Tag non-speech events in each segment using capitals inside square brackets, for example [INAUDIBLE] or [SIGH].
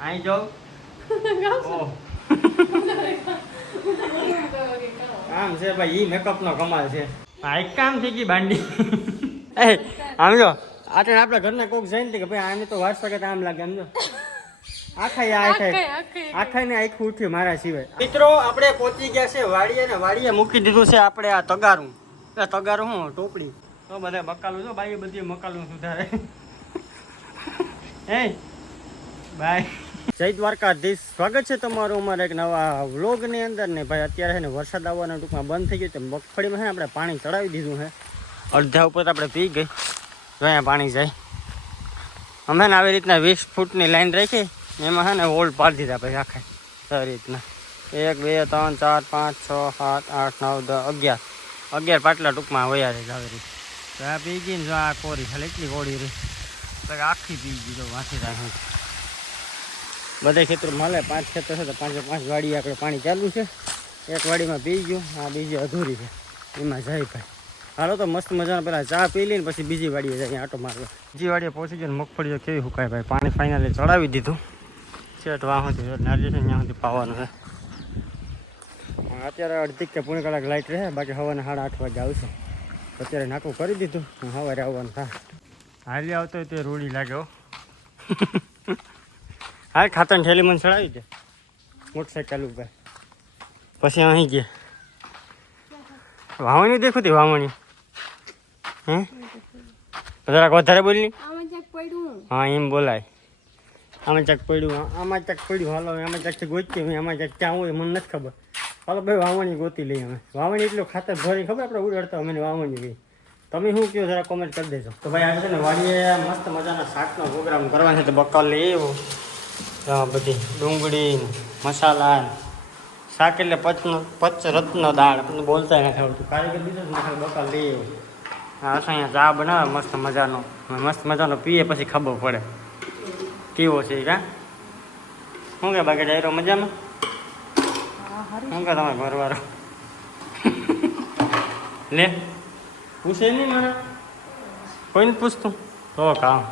અહીં જાઉં ઓહ. આમ છે ભાઈ ઈ મેકઅપ નો કમાલ છે આ એક કામ થઈ ગઈ બાંડી એ આમ જો આટલે આપણા ઘરના કોક જઈને કે ભાઈ આને તો વર્ષ વખત આમ લાગે આમ જો આખા ઈ આખા આખા ને આખું ઉઠ્યું મારા સિવાય મિત્રો આપણે પહોંચી ગયા છે વાડીએ ને વાડીએ મૂકી દીધું છે આપણે આ તગારું. એ તગારું હું ટોપડી? તો બધા બકાલું છો બાઈ બધી મકાલું સુધારે. [LAUGHS] હે બાય. જય દ્વારકાધીશ. સ્વાગત છે તમારું અમારા એક નવા વ્લોગની અંદર. ને ભાઈ, અત્યારે છે ને વરસાદ આવવાના ટૂંકમાં બંધ થઈ ગયો છે. મગફળીમાં છે ને આપણે પાણી ચડાવી દીધું છે. અડધા ઉપર આપણે પી ગઈ. અહીંયા પાણી જાય. અમે ને આવી રીતના વીસ ફૂટની લાઈન રાખી એમાં છે ને હોલ્ડ પાડી દીધા પછી આખા. સારી રીતના. એક, બે, ત્રણ, ચાર, પાંચ, છ, સાત, આઠ, નવ, દસ, અગિયાર. અગિયાર પાટલા ટૂંકમાં વયા રહી આવી રીતે. આ પી ગઈ ને જો આ કોરી ખાલી એટલી કોરી રહી. આખી પી ગઈ તો વાંચી રાખી. બધા ખેતરો મળે પાંચ ખેતર છે તો પાંચે પાંચ વાડી આપણે પાણી ચાલુ છે. એક વાડીમાં પી ગયું આ બીજી અધૂરી છે. એમાં જાય ભાઈ. હાલો તો મસ્ત મજાના પહેલાં ચા પી લઈને પછી બીજી વાડીએ જાય આટો મારવા. બીજી વાડીએ પહોંચી ગયો મગફળીઓ કેવી હુકાય ભાઈ. પાણી ફાઇનલી ચડાવી દીધું. છેટ વાહ સુધી નારિયેળ છે ત્યાં સુધી પાવાનું છે. અત્યારે અડધી કે પૂર્ણ કલાક લાઇટ રહે, બાકી હવાના સાડા આઠ વાગે આવશે. અત્યારે નાકું કરી દીધું, હું સવારે આવવાનું થાય હાલી આવતો હોય તે રૂડી લાગે [LAUGHS] હો ખાતર થેલી મને ચડાવી દે. મોટરસાઇકલ ઉપર. પછી અહીં ગયા. વાવણી દેખું તી વાવણી? હે? જરાક વધારે બોલી હા એમ બોલાય. આમાં ચાક પડ્યું આ- આમાં ચાક પડ્યું. હાલો આમાં ચાકથી ગોતી હોય આમાં ચાક ક્યાં હોય મને નથી ખબર. હાલો ભાઈ વાવણી ગોતી લઈએ અમે. વાવણી એટલું ખાતર ભરી ખબર આપણે ઉડાડતા અમે વાવણી ગઈ તમે શું કહો જરા કોમેન્ટ કરી દેજો. તો ભાઈ આજે છે ને વાડીએ મસ્ત મજાના શાકનો પ્રોગ્રામ કરવાનો છે તો બકાલ લઈ આવ્યો. આ બધી ડુંગળી મસાલા શાક એટલે પચનો પચ રત્ન દાળ. આપણને બોલતા નથી આવડતું. કારીગર બીજો બકાલ લઈ આવ્યો હા અહીંયા ચા બનાવે, મસ્ત મજાનો. મસ્ત મજાનો પીએ, પછી ખબર પડે. કેવો છે કા? શું કે બાકી ડાયરો મજામાં? શું કે તમારે ઘરવાળો લે. પૂછે નહીં મને? કોઈને પૂછતું? તો કામ.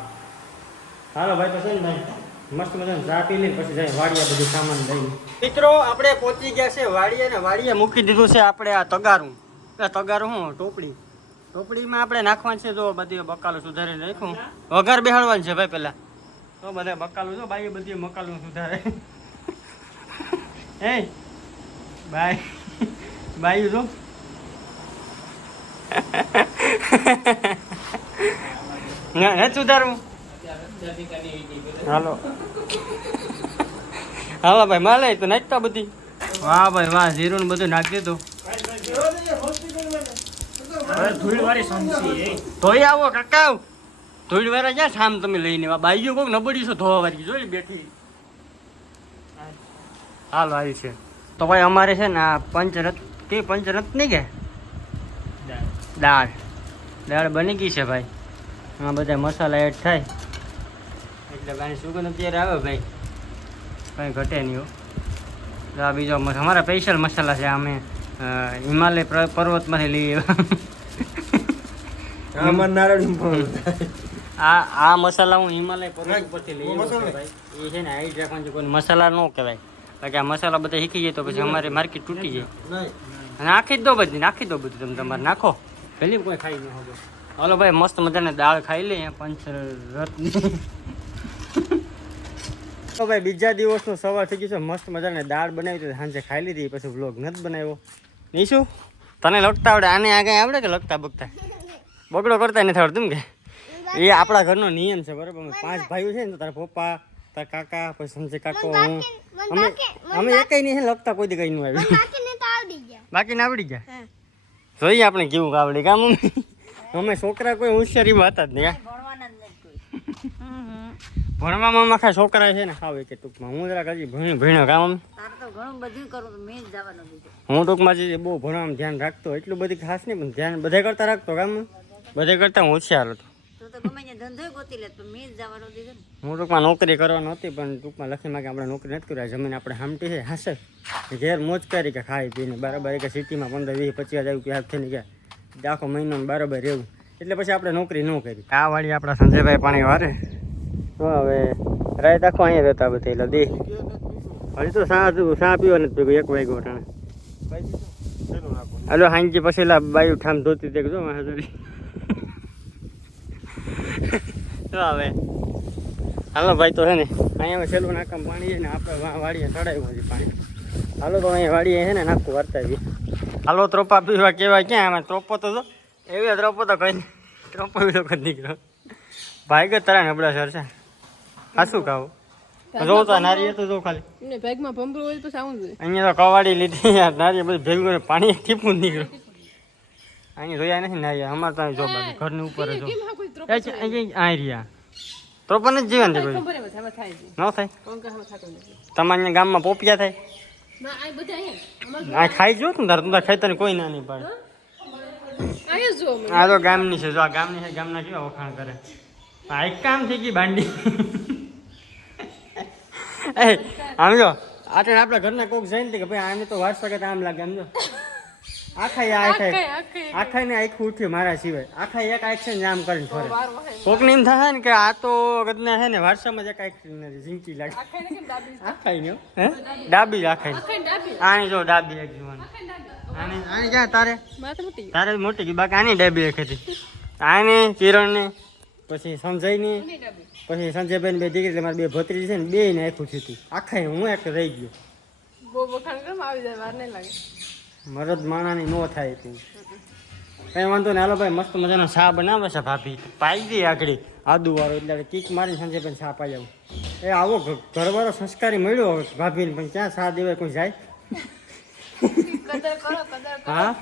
હાલો, ભાઈ તો છે ને ભાઈ. મસ્ત મજાનું ચા પી લઈને પછી જાય વાડિયા બધું સામાન લઈને. મિત્રો, આપણે પહોંચી ગયા છે વાડિયા ને વાડીએ મૂકી દીધું છે આપણે આ તગારું. આ તગારું શું? ટોપડી. ટોપડીમાં આપણે નાખવાનું છે, જો બધી બકાલું સુધારીને નાખ્યું. વઘાર બેહાડવાનું છે ભાઈ પેલા. તો બધા બકાલું, જો બાઈ બધી મકાલું સુધારે. હે? બાય બાઈ, જો. ના સુધારવું હાલો. હાલો ભાઈ માલે તો નાખતા બધી. વાહ ભાઈ વાહ જીરું ને બધું નાખી દીધું. ધોઈ આવો કાકા ધોઈ વાળા ક્યાં શામ તમે લઈને આ બાઈઓ કોક નબળી છો ધોવા વાળી. જોઈ બેઠી. હાલ આવી છે. તો ભાઈ અમારે છે ને આ પંચરથ કે પંચરથ નહીં કે? દાળ. દાળ. બની ગઈ છે ભાઈ. આ બધા મસાલા એડ થાય. એટલે ભાઈ સુગંધ અત્યારે આવે ભાઈ. કંઈ ઘટે નહીં તો આ બીજો અમારા સ્પેશિયલ મસાલા છે અમે હિમાલય પર્વતમાંથી લઈએ આ આ મસાલા હું હિમાલય પર્વત ઉપરથી લઈ ભાઈ. એ છે ને હાઈટ રાખવાનું છે કોઈ મસાલા ન કહેવાય. બાકી આ મસાલા બધા શીખી જાય તો પછી અમારી માર્કેટ તૂટી જાય. નાખી દો બધી નાખી દો બધું તમે તમારે નાખો. પહેલી કોઈ ખાઈ ન হবে હાલો ભાઈ મસ્ત મજાની દાળ ખાઈ લઈએ પંચ રત્ની. તો ભાઈ બીજા દિવસનો સવાર થઈ ગયું છે. મસ્ત મજાને દાળ બનાવી હતી. સાંજે ખાઈ લીધી પછી વ્લોગ નથી બનાવ્યો. નહીં શું તને લગતા આવડે? આને આગળ આવડે કે લગતા બગતા બગડો કરતા નથી આવડતું કે? એ આપણા ઘરનો નિયમ છે બરાબર? અમે પાંચ ભાઈઓ છે ને તારા પપ્પા તારા કાકા પછી સંજય કાકો હું. અમે અમે એકઈ નહીં ને કોઈ દી કઈ નું આવ્યું બાકીને આવડી ગયા. જોઈએ આપણે કેવું આવડી કામ અમે છોકરા કોઈ હોશિયારીમાં હતા જ નહીં ભણવામાં માખા છોકરા છે ને આવે કે ટૂંકમાં. હું જરાક હજી ભણી ભણ્યો કામ તો ઘણું બધું કરું તો મેં જ જવાનું હું ટૂંકમાં જે બહુ ભણવામાં ધ્યાન રાખતો એટલું બધી ખાસ નહીં પણ ધ્યાન બધા કરતા રાખતો કામ બધા કરતા હું હોશિયાર હતો. હું ટૂંકમાં નોકરી કરવાનો હતી પણ ટૂંકમાં લખી માં કે આપણે નોકરી નથી કર્યા જમીન આપણે હામટી છે હાસે ઘેર મોજ કરી કે ખાઈ પીને બરાબર કે સિટીમાં પંદર વીસ પચીસ હજાર રૂપિયા થઈને ગયા. આખો મહિનો બરાબર રહેવું. એટલે પછી આપણે નોકરી ન કરી. આ વાળી આપણા સંજયભાઈ પાણી વારે. તો હવે રાત આખો અહીંયા રહેતા બધા, એટલે દે. હજી તો શા શા પીવા નથી ભેગું, એક વાગ્યો ટાણે હાલો, હાંજી પછી લા બાયું ઠામ ધોતી તે જો, મારે જોડી. હવે, હાલો ભાઈ તો છે ને, અહીંયા છેલ્લું નાકામ પાણી છે ને આપણે વાડીએ ચડાવ્યું છે પાણી. હાલો તો અહીંયા વાડીએ છે ને નાખું વારતા જઈએ હાલો, ત્રોપા પીવા કેવાય ક્યાં? આમાં ત્રોપો તો જો, એવી ત્રોપો તો કઈ ત્રોપો બીજો કઈ નીકળ્યો ભાઈ ગયો તારા નબળા સર છે આ શું ખાવું? જોઉં તો નારી તો જો ખાલી. એમને બેગમાં ભંભરું હોય તો સાઉન્ડ જોઈએ અહીંયા તો કવાડી લીધી યાર નારી બધું ભેગું ને પાણી ટીપું નીકળ્યું અહીંયા જોયા નથી નારી અમારે તો અહીં જો ઘરની ઉપર જ. કોઈ અહીં રહ્યા. પ્રોપર જ જીવન છે છે. ન થાય? તમારે ગામમાં પોપિયા થાય? ના આ આ ખાઈ જો તું તારે તું તાર ખાઈ તને કોઈ ના નહીં પાડે. આ તો ગામની છે જો આ ગામની છે ગામના કેવા વખાણ કરે. એક કામ થઈ ગઈ બાંડી એ આમ જો. આટલે આપણા ઘરના કોક જઈને કે ભાઈ આને તો વારસો કે આમ લાગે આમ જો. આખા આ આખા આખા ને આખું ઉઠ્યું મારા સિવાય. આખા એક આંખ છે ને આમ કરીને ફરે. કોકની ને એમ થાય ને કે આ તો ગદના છે ને વારસામાં જ એક નથી જિંદગી લાગે. આખે ને આખા ને હે. ડાબી આખા ને આની જો ડાબી એક જોવાની. આખે ને આની આની ક્યાં? તારે? તારે મોટી બાકી આની ડાબી એક હતી. આને કિરણને પછી સંજયની ડાબી પછી સંજયબેન બે દીકરી એટલે મારી બે ભત્રીજી છે ને બે ને આખું થયું હતું આખા હું એક રહી ગયો. બહુ વખાણ કરવા આવી જાય વાર નહીં લાગે. મરદ માણાની નો થાય તું કઈ વાંધો ને હાલો ભાઈ મસ્ત મજાનો ચા બનાવે છે ભાભી. પાઈ દે આગળ. આદુ વાળો એટલે કીક મારી સંજયભાઈ ચા પાઈ આવું. એ આવો ઘરવાળો સંસ્કારી મળ્યો હવે ભાભીને પણ ક્યાં ચા દેવાય કોઈ જાય? હા?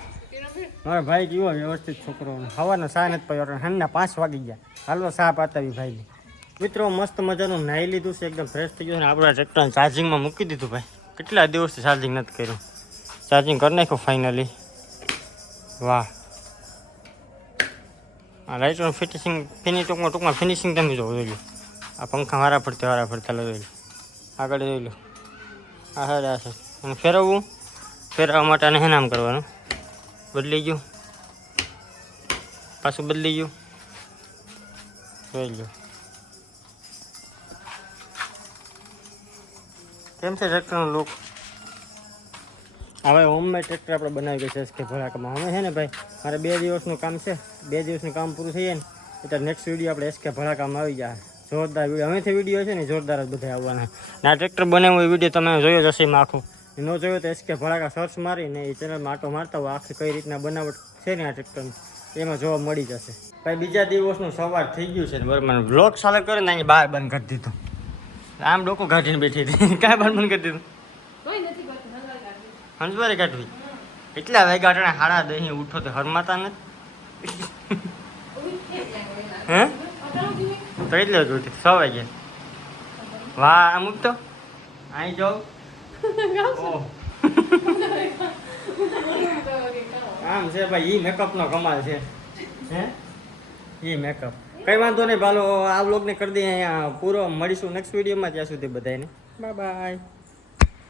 મારા ભાઈ કેવો વ્યવસ્થિત છોકરો હવાના સા નથી પાયો હાલના પાંચ વાગી ગયા. હાલો સા પાતાવી ભાઈને. મિત્રો, મસ્ત મજાનું નાહી લીધું છે, એકદમ ફ્રેશ થઈ ગયું અને આપણા ટ્રેક્ટર ચાર્જિંગમાં મૂકી દીધું ભાઈ. કેટલા દિવસથી ચાર્જિંગ નથી કર્યું? ચાર્જિંગ કરી નાખ્યું ફાઇનલી વાહ. આ લાઇટનું ફિનિશિંગ ફિનિ ટૂંકમાં ટૂંકમાં ફિનિશિંગ તમે જોવો જોઈ લો આ પંખા વારા ફરતા વારા ફરતા જોઈ લો આગળ જોઈ લો આ સાઈડ આ અને ફેરવવું? ફેરવવા માટે આને હેનામ કરવાનું? બદલી ગયું? પાછું બદલી ગયું? જોઈ કેમ છે ટ્રેક્ટરનો લુક હવે હોમમેડ ટ્રેક્ટર આપણે બનાવી ગયું છે એસકે ભરાકમાં હવે છે ને ભાઈ, મારે બે દિવસનું કામ છે. બે દિવસનું કામ પૂરું થઈ જાય ને, એટલે નેક્સ્ટ વીડિયો આપણે એસકે ભરાકામાં આવી જાય જોરદાર વીડિયો હવેથી વીડિયો છે ને જોરદાર જ બધા આવવાના. ને આ ટ્રેક્ટર બનાવ્યું, એ વીડિયો તમે જોયો જ હશે આખું. ન જોયો તો એસકે ભરાકા સર્ચ મારીને એ ચેનલમાં આટો મારતા હોય, આખી કઈ રીતના બનાવટ છે ને આ ટ્રેક્ટરની એમાં જોવા મળી જશે. ભાઈ બીજા દિવસનું સવાર થઈ ગયું છે ને બરાબર બ્લોગ ચાલુ કરે ને અહીં બહાર બંધ કરી દીધો. આમ લોકો કાઢીને બેઠી હતી. [LAUGHS] કાંઈ બંધ બંધ કરી દીધું. કોઈ નથી કરતું હલવાઈ કાઢી હંસવારે કાઢવી. એટલા વાગ્યા અટાણે હાડા દહીં ઉઠો તો હરમાતા નથી. હે? તો એટલે જ ઉઠી. સો વાગે. વાહ આમ ઉઠતો? અહીં જાઉં [LAUGHS] ઓહ. [LAUGHS] આમ છે ભાઈ, ઈ મેકઅપ નો કમાલ છે. હે? ઈ મેકઅપ કઈ વાંધો નહીં, ભાલો, આ વ્લોગને કરી દઈએ અહીંયા પૂરો. મળીશું નેક્સ્ટ વિડીયોમાં ત્યાં સુધી બધાને બાય બાય